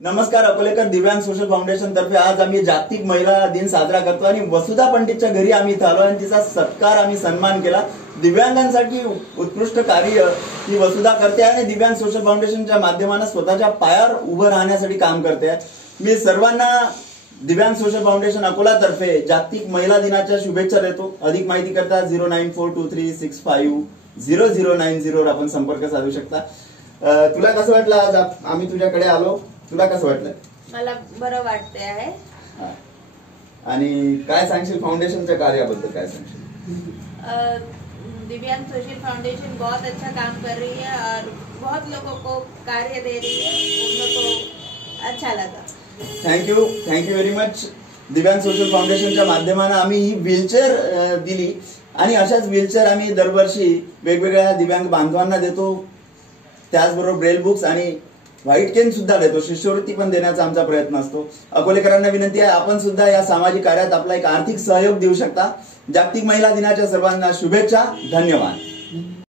नमस्कार, अकोलेकर दिव्यांग social foundation तर्फे आज आम्ही जागतिक महिला दिन साजरा करतो आणि वसुधा पंडितच्या घरी आम्ही इथं आलो आणि तिचा सत्कार आम्ही सन्मान केला। दिव्यांगांसाठी उत्कृष्ट कार्य ही वसुधा करते आणि दिव्यांग सोशल फाउंडेशनच्या माध्यमाने स्वतःच्या पायावर उभं राहण्यासाठी काम करते। मी सर्वांना दिव्यांग सोशल फाउंडेशन अकोला तर्फे जागतिक महिला दिनाच्या शुभेच्छा देतो। अधिक माहिती करता 0942365090 वर आपण संपर्क साधू शकता। तुला कसं वाटलं आज आम्ही तुझ्याकडे आलो? तुला कसं वाटलं? मला बरं वाटते आहे। आणि काय सांगशील फाउंडेशनच्या कार्याबद्दल? काय सांगशील? दिव्यांग सोशल फाउंडेशन बहुत अच्छा काम कर रही है और बहुत लोगों को कार्य दे रही है, उन लोगों को अच्छा लगा। Thank you very much. दिव्यांग सोशल फाउंडेशनच्या माध्यमाने आम्ही ही व्हीलचेअर दिली आणि अशाच व्हीलचेअर आम्ही दरवर्षी वेगवेगळ्या दिव्यांग बांधवांना देतो। त्याचबरोबर ब्रेल बुक्स आणि व्हाईट केन सुद्धा देतो। शिष्यवृत्ती पण देण्याचा आमचा प्रयत्न असतो। अकोलेकरांना विनंती आहे, आपण सुद्धा या सामाजिक कार्यात आपला एक आर्थिक सहयोग देऊ शकता। जागतिक महिला दिनाच्या सर्वांना शुभेच्छा। धन्यवाद।